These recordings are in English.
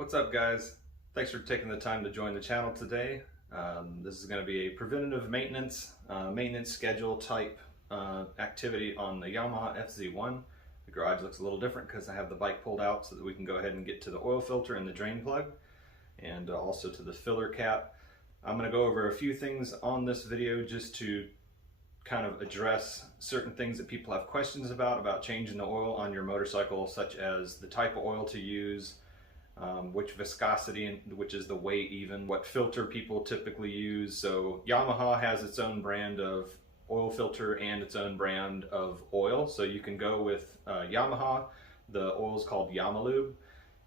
What's up, guys? Thanks for taking the time to join the channel today. This is going to be a preventative maintenance schedule type activity on the Yamaha FZ1. The garage looks a little different because I have the bike pulled out so that we can go ahead and get to the oil filter and the drain plug, and also to the filler cap. I'm going to go over a few things on this video just to kind of address certain things that people have questions about changing the oil on your motorcycle, such as the type of oil to use, which viscosity, which is the weight even, what filter people typically use. So Yamaha has its own brand of oil filter and its own brand of oil. So you can go with Yamaha. The oil is called Lube.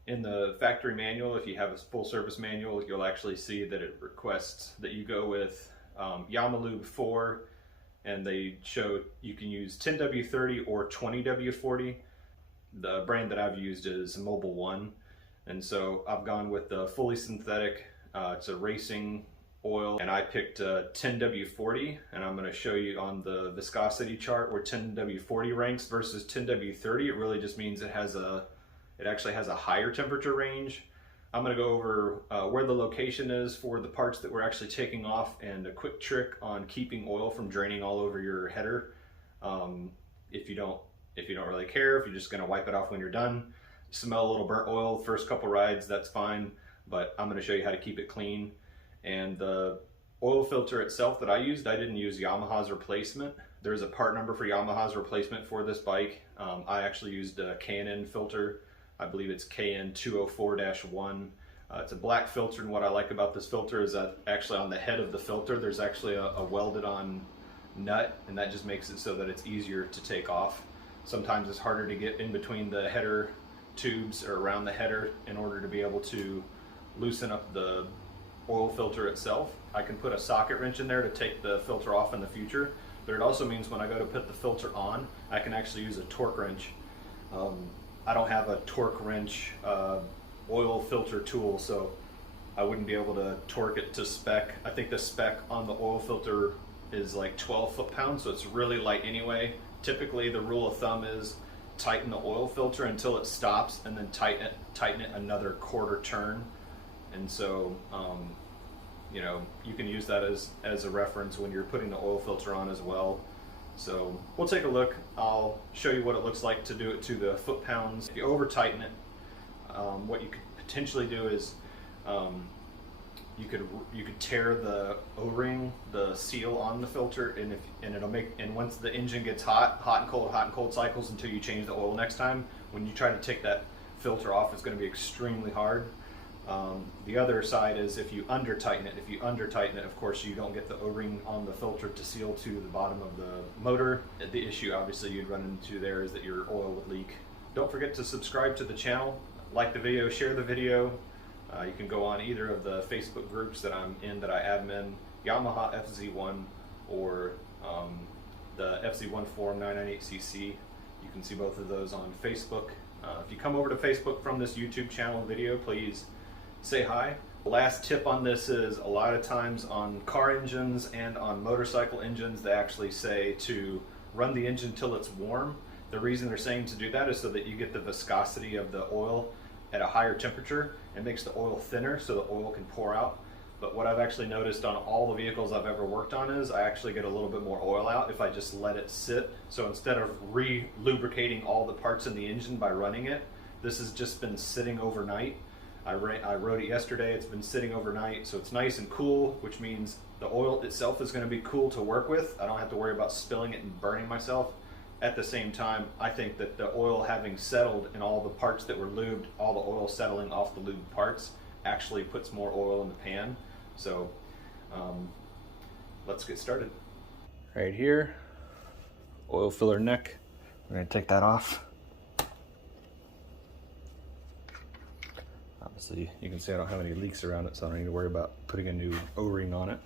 In the factory manual, if you have a full service manual, you'll actually see that it requests that you go with Lube 4, and they show you can use 10W30 or 20W40. The brand that I've used is Mobil 1. And so I've gone with the fully synthetic, it's a racing oil, and I picked 10W40, and I'm going to show you on the viscosity chart where 10W40 ranks versus 10W30. It really just means it actually has a higher temperature range. I'm going to go over where the location is for the parts that we're actually taking off, and a quick trick on keeping oil from draining all over your header. If you don't really care, if you're just going to wipe it off when you're done. Smell a little burnt oil first couple rides, that's fine, but I'm going to show you how to keep it clean. And the oil filter itself that I used, I didn't use Yamaha's replacement. There's a part number for Yamaha's replacement for this bike. I actually used a K&N filter. I believe it's KN204-1. It's a black filter, and what I like about this filter is that actually on the head of the filter there's actually a welded on nut, and that just makes it so that it's easier to take off. Sometimes it's harder to get in between the header tubes or around the header in order to be able to loosen up the oil filter itself. I can put a socket wrench in there to take the filter off in the future, but it also means when I go to put the filter on, I can actually use a torque wrench. I don't have a torque wrench oil filter tool, so I wouldn't be able to torque it to spec. I think the spec on the oil filter is like 12 foot-pounds, so it's really light anyway. Typically the rule of thumb is tighten the oil filter until it stops, and then tighten it another quarter turn. And so you know, you can use that as a reference when you're putting the oil filter on as well. So we'll take a look. I'll show you what it looks like to do it to the foot-pounds. If you over tighten it, what you could potentially do is you could tear the O-ring, the seal on the filter, and once the engine gets hot and cold cycles until you change the oil next time, when you try to take that filter off, it's going to be extremely hard. The other side is if you under tighten it. If you under tighten it, of course, you don't get the O-ring on the filter to seal to the bottom of the motor. The issue obviously you'd run into there is that your oil would leak. Don't forget to subscribe to the channel, like the video, share the video. You can go on either of the Facebook groups that I'm in, that I admin, Yamaha FZ1 or the FZ1 Forum 998cc. You can see both of those on Facebook. If you come over to Facebook from this YouTube channel video, please say hi. The last tip on this is, a lot of times on car engines and on motorcycle engines, they actually say to run the engine till it's warm. The reason they're saying to do that is so that you get the viscosity of the oil at a higher temperature. It makes the oil thinner so the oil can pour out. But what I've actually noticed on all the vehicles I've ever worked on is I actually get a little bit more oil out if I just let it sit. So instead of re-lubricating all the parts in the engine by running it, this has just been sitting overnight. I rode it yesterday, it's been sitting overnight, so it's nice and cool, which means the oil itself is going to be cool to work with. I don't have to worry about spilling it and burning myself. At the same time, I think that the oil having settled in all the parts that were lubed, all the oil settling off the lubed parts, actually puts more oil in the pan. So let's get started. Right here, oil filler neck. We're going to take that off. Obviously, you can see I don't have any leaks around it, so I don't need to worry about putting a new O-ring on it.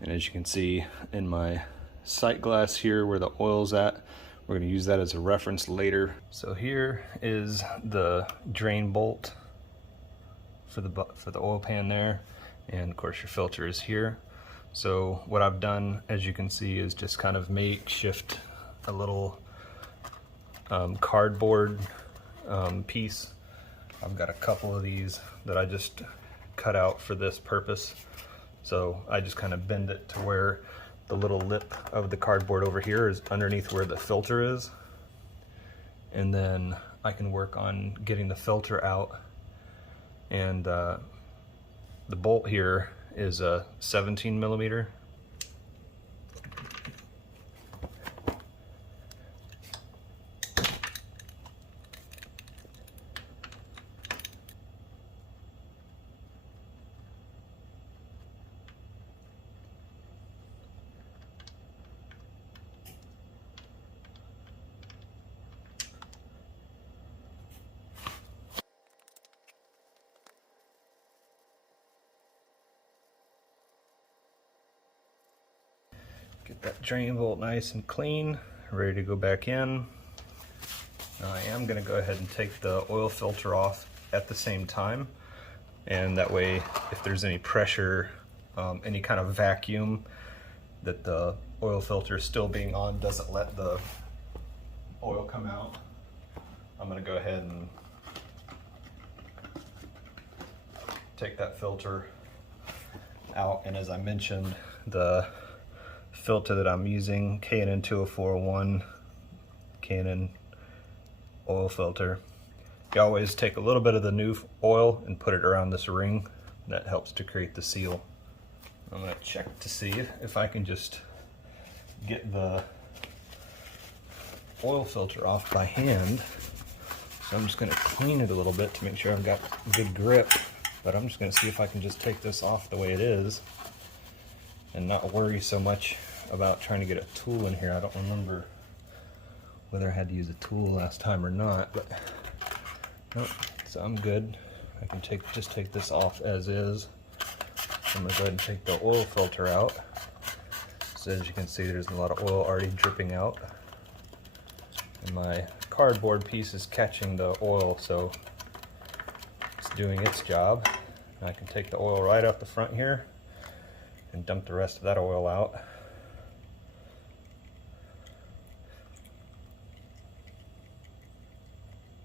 And as you can see in my sight glass here where the oil's at, we're going to use that as a reference later. So here is the drain bolt for the oil pan there, and of course your filter is here. So what I've done, as you can see, is just kind of makeshift a little cardboard piece I've got a couple of these that I just cut out for this purpose. So I just kind of bend it to where the little lip of the cardboard over here is underneath where the filter is. And then I can work on getting the filter out. And the bolt here is a 17 millimeter. Get that drain bolt nice and clean, ready to go back in. Now I am going to go ahead and take the oil filter off at the same time, and that way if there's any pressure, any kind of vacuum that the oil filter still being on doesn't let the oil come out. I'm going to go ahead and take that filter out, and as I mentioned, the filter that I'm using, K&N 20401 K&N oil filter. You always take a little bit of the new oil and put it around this ring. That helps to create the seal. I'm going to check to see if I can just get the oil filter off by hand. So I'm just going to clean it a little bit to make sure I've got good grip, but I'm just going to see if I can just take this off the way it is and not worry so much about trying to get a tool in here. I don't remember whether I had to use a tool last time or not, but nope, so I'm good. I can just take this off as is. I'm going to go ahead and take the oil filter out. So as you can see, there's a lot of oil already dripping out. And my cardboard piece is catching the oil, so it's doing its job. And I can take the oil right out the front here and dump the rest of that oil out.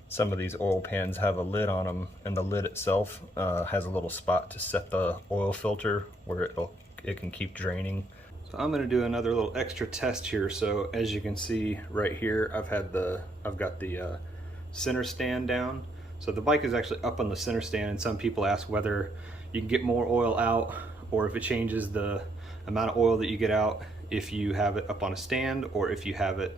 Some of these oil pans have a lid on them, and the lid itself has a little spot to set the oil filter where it can keep draining. So I'm going to do another little extra test here. So as you can see right here, I've got the center stand down. So the bike is actually up on the center stand, and some people ask whether you can get more oil out or if it changes the amount of oil that you get out if you have it up on a stand or if you have it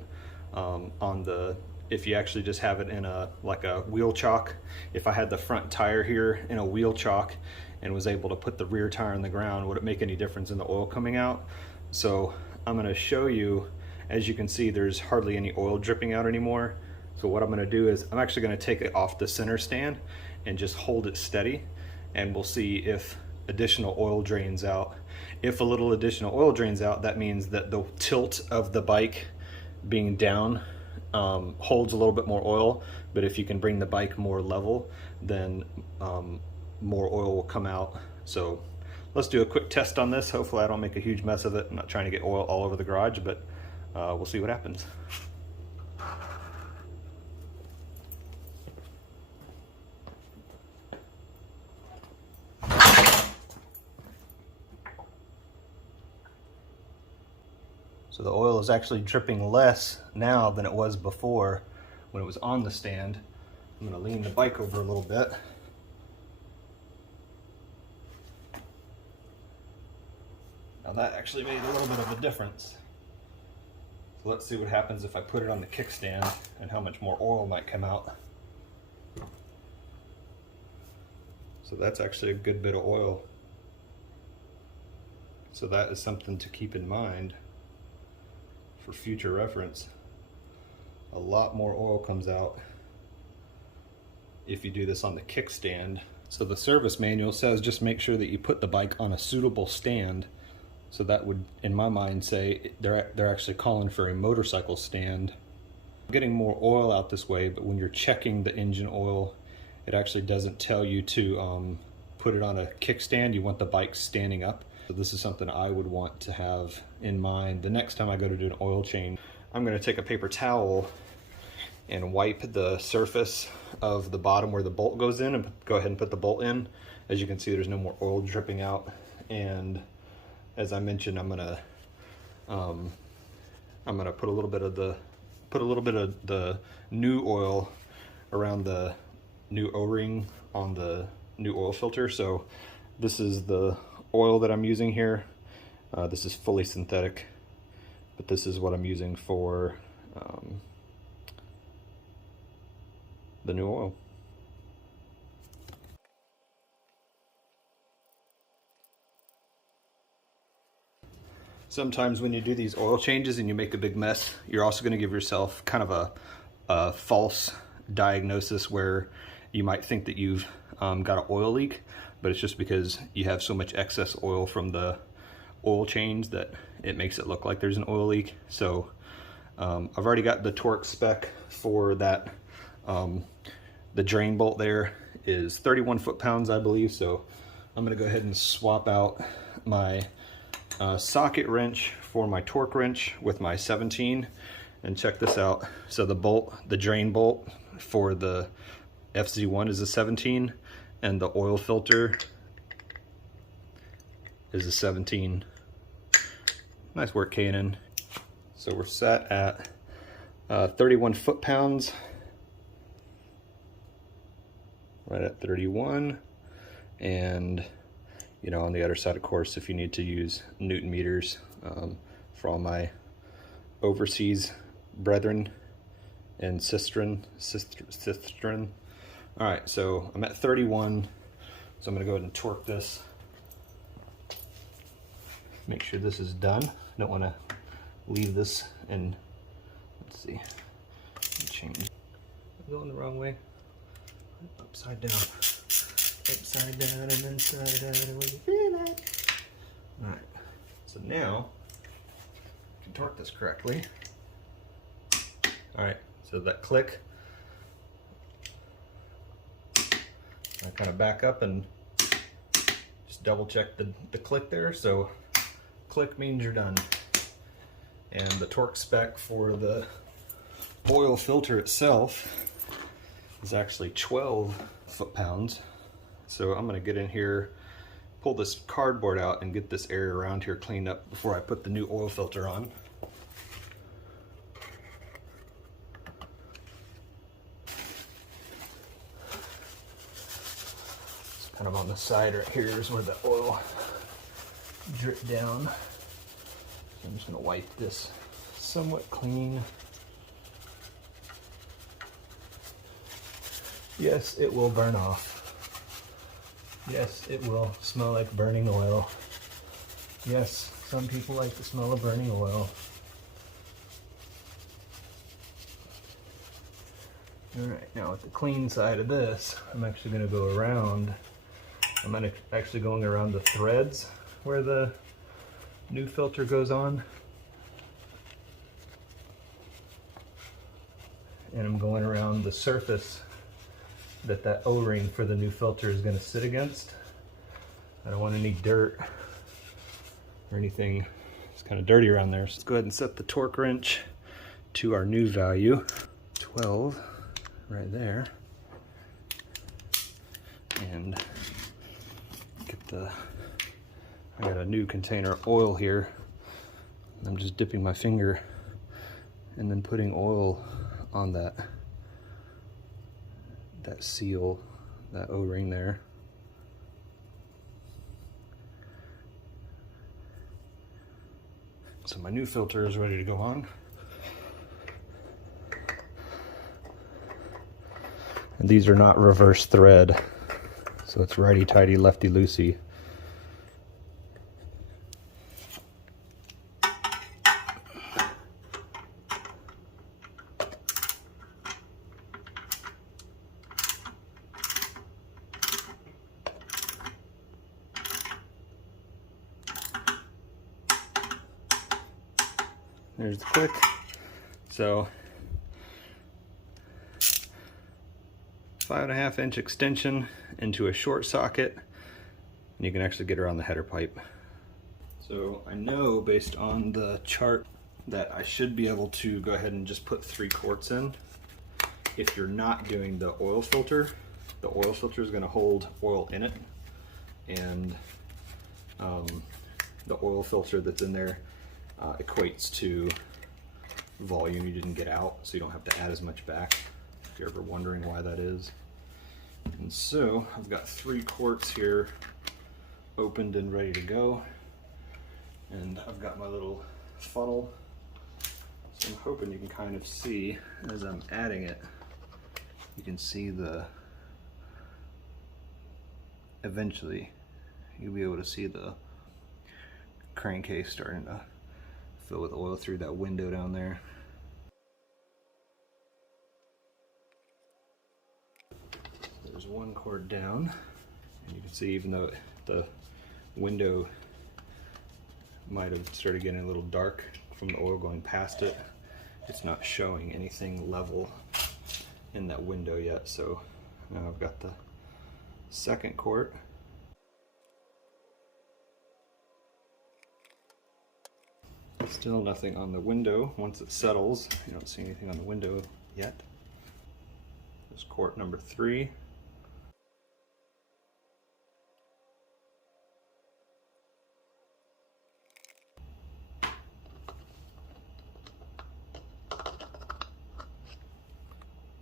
if you actually just have it in like a wheel chock. If I had the front tire here in a wheel chock and was able to put the rear tire on the ground, would it make any difference in the oil coming out? So I'm going to show you. As you can see, there's hardly any oil dripping out anymore. So what I'm going to do is I'm actually going to take it off the center stand and just hold it steady, and we'll see if additional oil drains out. If a little additional oil drains out, that means that the tilt of the bike being down holds a little bit more oil, but if you can bring the bike more level, then more oil will come out. So let's do a quick test on this. Hopefully I don't make a huge mess of it. I'm not trying to get oil all over the garage, but we'll see what happens. So the oil is actually dripping less now than it was before when it was on the stand. I'm going to lean the bike over a little bit. Now that actually made a little bit of a difference. So let's see what happens if I put it on the kickstand and how much more oil might come out. So that's actually a good bit of oil. So that is something to keep in mind for future reference. A lot more oil comes out if you do this on the kickstand. So the service manual says just make sure that you put the bike on a suitable stand. So that would, in my mind, say they're actually calling for a motorcycle stand. Getting more oil out this way, but when you're checking the engine oil, it actually doesn't tell you to put it on a kickstand. You want the bike standing up. So this is something I would want to have in mind the next time I go to do an oil change. I'm going to take a paper towel and wipe the surface of the bottom where the bolt goes in, and go ahead and put the bolt in. As you can see, there's no more oil dripping out. And as I mentioned, I'm gonna put a little bit of the new oil around the new O-ring on the new oil filter. So this is the oil that I'm using here. This is fully synthetic, but this is what I'm using for the new oil. Sometimes when you do these oil changes and you make a big mess, you're also going to give yourself kind of a false diagnosis where you might think that you've got an oil leak, but it's just because you have so much excess oil from the oil change that it makes it look like there's an oil leak. So I've already got the torque spec for that. The drain bolt there is 31 foot-pounds, I believe. So I'm going to go ahead and swap out my socket wrench for my torque wrench with my 17, and check this out. So the drain bolt for the FZ1 is a 17, and the oil filter is a 17. Nice work, K&N. So we're set at 31 foot-pounds, right at 31, and you know, on the other side, of course, if you need to use Newton meters for all my overseas brethren and sistren. All right, so I'm at 31, so I'm gonna go ahead and torque this. Make sure this is done. I don't wanna leave this and, let's see, change. I'm going the wrong way, upside down. Upside down and inside out, and when you feel it. Alright, so now I can torque this correctly. Alright, so that click, I kind of back up and just double check the click there. So click means you're done. And the torque spec for the oil filter itself is actually 12 foot-pounds. So I'm going to get in here, pull this cardboard out, and get this area around here cleaned up before I put the new oil filter on. It's kind of on the side right here is where the oil dripped down. So I'm just going to wipe this somewhat clean. Yes, it will burn off. Yes, it will smell like burning oil. Yes, some people like the smell of burning oil. Alright, now with the clean side of this, I'm actually going to go around. I'm actually going around the threads where the new filter goes on. And I'm going around the surface that O-ring for the new filter is going to sit against. I don't want any dirt or anything. It's kind of dirty around there. So let's go ahead and set the torque wrench to our new value, 12, right there. And get I got a new container of oil here. I'm just dipping my finger and then putting oil on that seal, that O-ring there. So my new filter is ready to go on. And these are not reverse thread, so it's righty-tighty, lefty-loosey. There's the click. So 5.5 inch extension into a short socket, and you can actually get around the header pipe. So I know based on the chart that I should be able to go ahead and just put 3 quarts in. if you're not doing the oil filter is going to hold oil in it, and the oil filter that's in there equates to volume you didn't get out, so you don't have to add as much back, if you're ever wondering why that is. And so I've got 3 quarts here opened and ready to go, and I've got my little funnel, so I'm hoping you can kind of see as I'm adding it, you can see eventually you'll be able to see the crankcase starting to fill with oil through that window down there. There's 1 quart down, and you can see even though the window might have started getting a little dark from the oil going past it, it's not showing anything level in that window yet. So now I've got the 2nd quart. Still nothing on the window. Once it settles, you don't see anything on the window yet. There's quart number 3.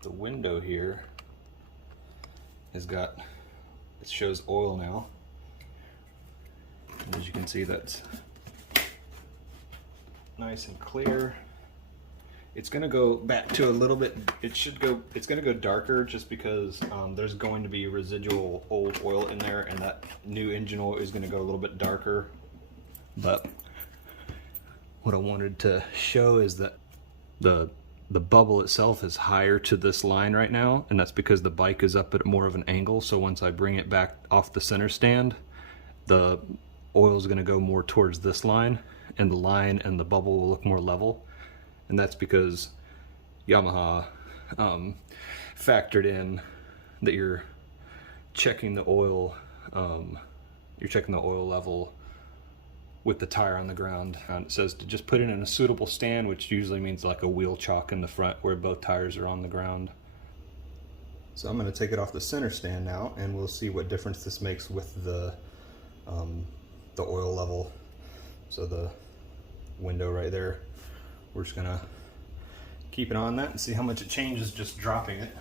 The window here has got, it shows oil now. And as you can see, that's nice and clear. It's going to go back to a little bit, it's going to go darker just because there's going to be residual old oil in there, and that new engine oil is going to go a little bit darker. But what I wanted to show is that the bubble itself is higher to this line right now, and that's because the bike is up at more of an angle. So once I bring it back off the center stand, the oil is going to go more towards this line, and the line and the bubble will look more level. And that's because Yamaha factored in that you're checking the oil level with the tire on the ground. And it says to just put it in a suitable stand, which usually means like a wheel chock in the front where both tires are on the ground. So I'm going to take it off the center stand now, and we'll see what difference this makes with the oil level. So the window right there, we're just going to keep it on that and see how much it changes just dropping it.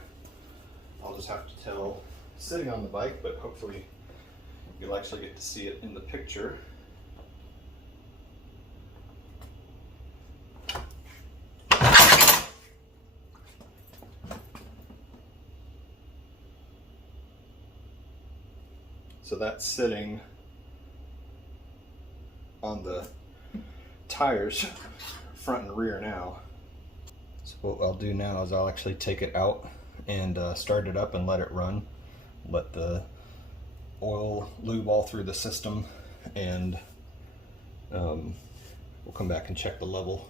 I'll just have to tell sitting on the bike, but hopefully you'll actually get to see it in the picture. So that's sitting on the tires, front and rear now. So what I'll do now is I'll actually take it out and start it up and let it run. Let the oil lube all through the system, and we'll come back and check the level.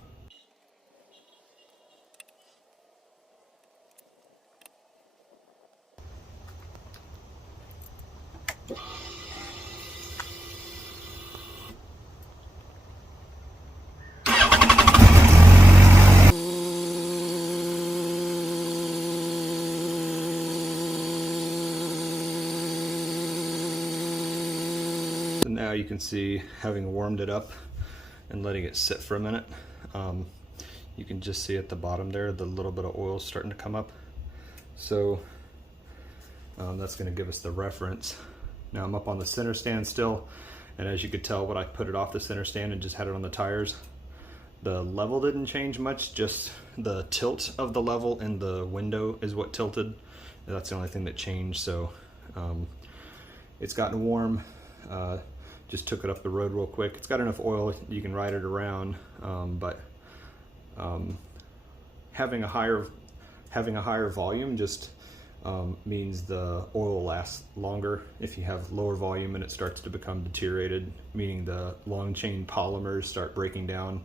Now you can see, having warmed it up and letting it sit for a minute, you can just see at the bottom there the little bit of oil starting to come up. So that's going to give us the reference. Now I'm up on the center stand still, and as you could tell when I put it off the center stand and just had it on the tires, the level didn't change much, just the tilt of the level in the window is what tilted. That's the only thing that changed. So it's gotten warm. Just took it up the road real quick. It's got enough oil you can ride it around, but having a higher volume just means the oil lasts longer. If you have lower volume and it starts to become deteriorated, meaning the long chain polymers start breaking down,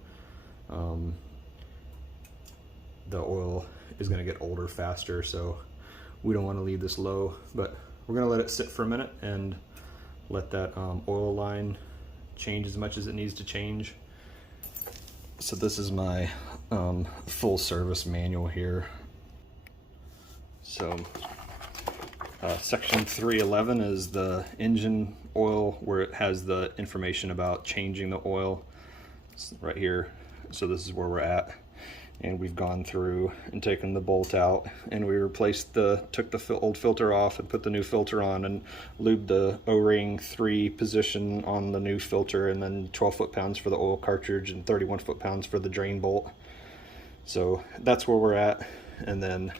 the oil is going to get older faster. So we don't want to leave this low, but we're going to let it sit for a minute and let that oil line change as much as it needs to change. So this is my full service manual here. So section 311 is the engine oil, where it has the information about changing the oil. It's right here. So this is where we're at, and we've gone through and taken the bolt out, and we replaced took the old filter off and put the new filter on, and lubed the O-ring 3 position on the new filter, and then 12 foot-pounds for the oil cartridge and 31 foot-pounds for the drain bolt. So that's where we're at. And then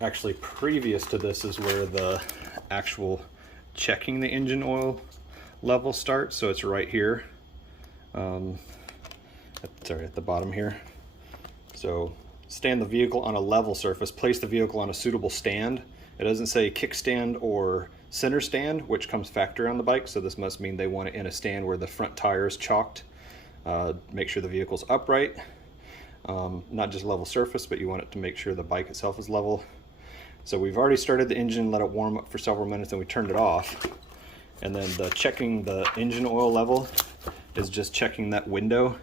actually previous to this is where the actual checking the engine oil level starts. So it's right here, sorry, at the bottom here. So stand the vehicle on a level surface, place the vehicle on a suitable stand. It doesn't say kickstand or center stand, which comes factory on the bike, so this must mean they want it in a stand where the front tire is chalked. Make sure the vehicle's upright, not just level surface, but you want it to make sure the bike itself is level. So we've already started the engine, let it warm up for several minutes, and we turned it off. And then checking the engine oil level is just checking that window,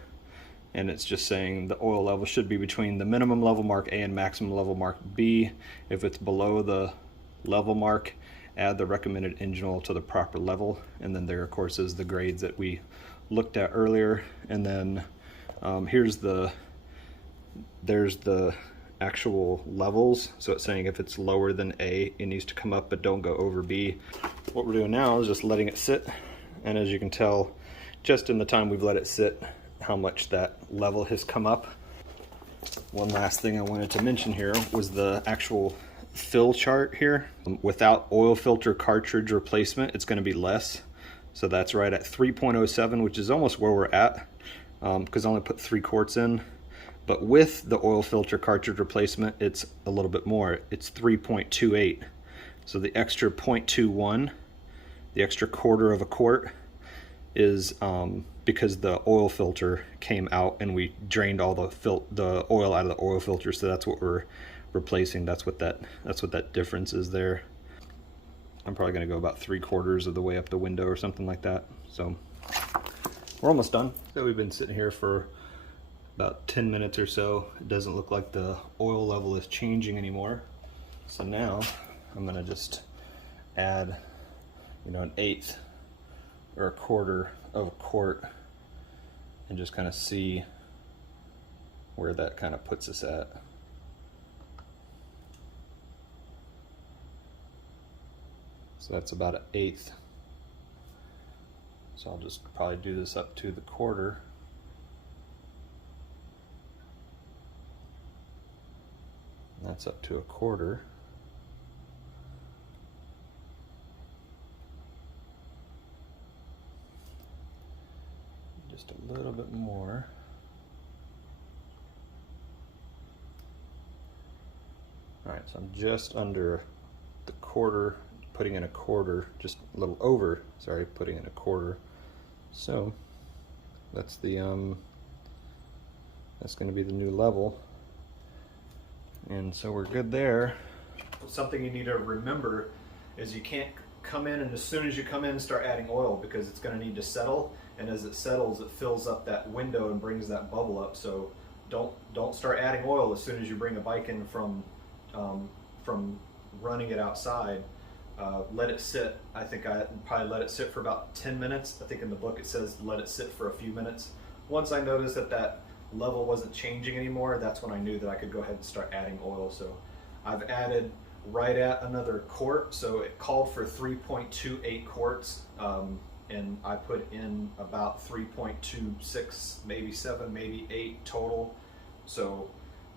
and it's just saying the oil level should be between the minimum level mark A and maximum level mark B. If it's below the level mark, add the recommended engine oil to the proper level. And then there, of course, is the grades that we looked at earlier. And then there's the actual levels. So it's saying if it's lower than A, it needs to come up, but don't go over B. What we're doing now is just letting it sit, and as you can tell, just in the time we've let it sit, how much that level has come up. One last thing I wanted to mention here was the actual fill chart here. Without oil filter cartridge replacement, it's going to be less. So that's right at 3.07, which is almost where we're at, because I only put 3 quarts in. But with the oil filter cartridge replacement, it's a little bit more. It's 3.28. So the extra 0.21, the extra quarter of a quart, is because the oil filter came out and we drained all the oil out of the oil filter. So that's what we're replacing. That's what that difference is there. I'm probably going to go about 3/4 of the way up the window or something like that. So we're almost done. So we've been sitting here for about 10 minutes or so. It doesn't look like the oil level is changing anymore. So now I'm going to just add, an 1/8 or 1/4 of a quart and just kind of see where that kind of puts us at. So that's about 1/8. So I'll just probably do this up to the 1/4. That's up to 1/4. Just a little bit more. All right, so I'm just under the 1/4, putting in 1/4, just a little over, sorry, putting in 1/4. So that's the that's going to be the new level. And so we're good there. Something you need to remember is you can't come in and as soon as you come in start adding oil, because it's going to need to settle, and as it settles it fills up that window and brings that bubble up. So don't start adding oil as soon as you bring a bike in from running it outside. Let it sit. I think I probably let it sit for about 10 minutes. I think in the book it says let it sit for a few minutes. Once I noticed that level wasn't changing anymore, that's when I knew that I could go ahead and start adding oil. So I've added right at another quart, so it called for 3.28 quarts, and I put in about 3.26, maybe 7, maybe 8 total. So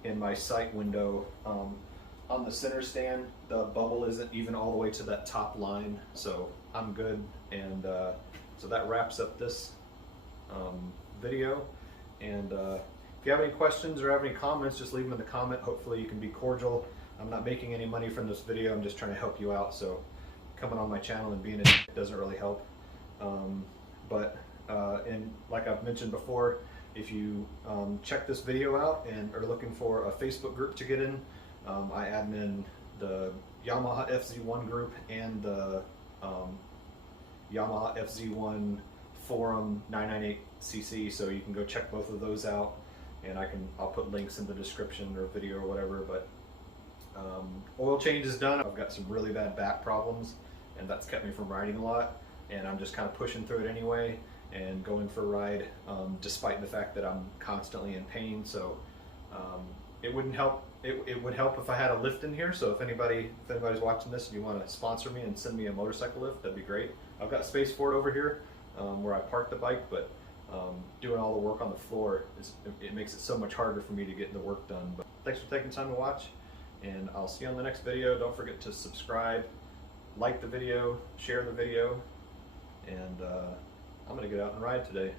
in my sight window, on the center stand, the bubble isn't even all the way to that top line, so I'm good. And so that wraps up this video. And if you have any questions or have any comments, just leave them in the comment. Hopefully you can be cordial. I'm not making any money from this video. I'm just trying to help you out. So coming on my channel and being it doesn't really help. And like I've mentioned before, if you check this video out and are looking for a Facebook group to get in, I admin the Yamaha FZ1 group and the Yamaha FZ1 forum 998cc, so you can go check both of those out, and I'll put links in the description or video or whatever. But Oil change is done. I've got some really bad back problems, and that's kept me from riding a lot, and I'm just kind of pushing through it anyway and going for a ride, despite the fact that I'm constantly in pain. So it wouldn't help. It would help if I had a lift in here. So if anybody's watching this and you want to sponsor me and send me a motorcycle lift, that'd be great. I've got space for it over here where I park the bike, but doing all the work on the floor, it makes it so much harder for me to get the work done. But thanks for taking time to watch, and I'll see you on the next video. Don't forget to subscribe, like the video, share the video, and I'm going to get out and ride today.